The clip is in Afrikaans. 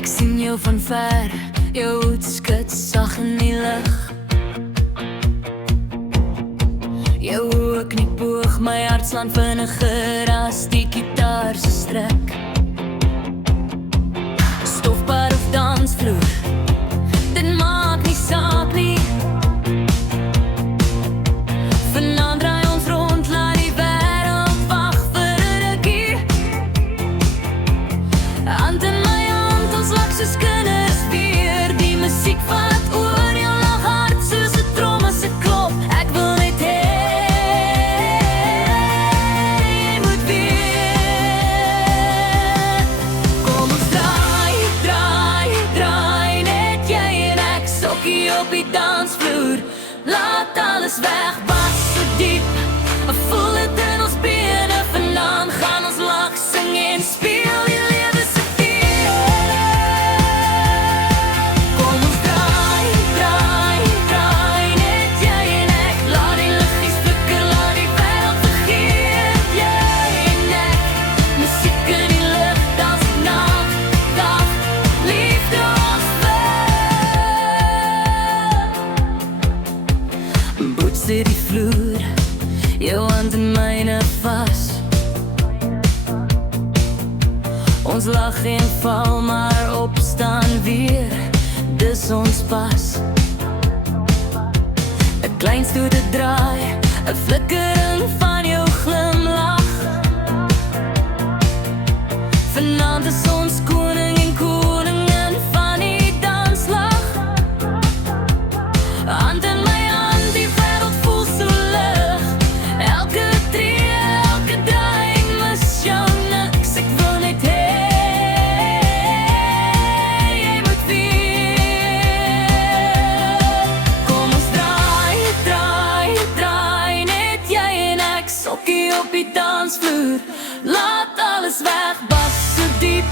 Ek sien jou van ver, jou hoed skud sag in die lug. Jou oë knipoog, my hart slaan vinniger as die gitaar se stryk. Stofpad of dansvloer, dit maak nie saak nie. Vanaand draai ons rond, laat die wêreld wag vir 'n rukkie. Hand in my hand, ons lag soos kinders weer. Die musiek vat oor jou lag hart soos 'n trom as dit klop. Ek wil net hê jy moet weer. Kom ons draai, draai, draai, net jy en ek, sokkie op die dansvloer. Laat alles weg, bas so diep. Voel dit in ons bene, vanaand gaan ons lag, sing en speel die lewe se fees. Kom ons draai, draai, draai, net jy en ek. Laat die liggies flikker, laat die wêreld vergeet. Jy en ek, musiek in die lug, dans nag, dag, liefde ons ver. Boets deur die vloer, jou hand in myne vas. Ons lag en val, maar opstaan weer, dis ons pas. 'n klein stoel te draai, 'n flikkering van jou glimlach. Vanaand is ons koning en koningin van die danslag. Hand in my hand, die wêreld voel so lig. Elke tree, elke draai, ek mis jou niks. Ek wil net hê jy moet weer. Kom ons draai, draai, draai, net jy en ek, sokkie op die dansvloer. Laat alles weg, bas so diep.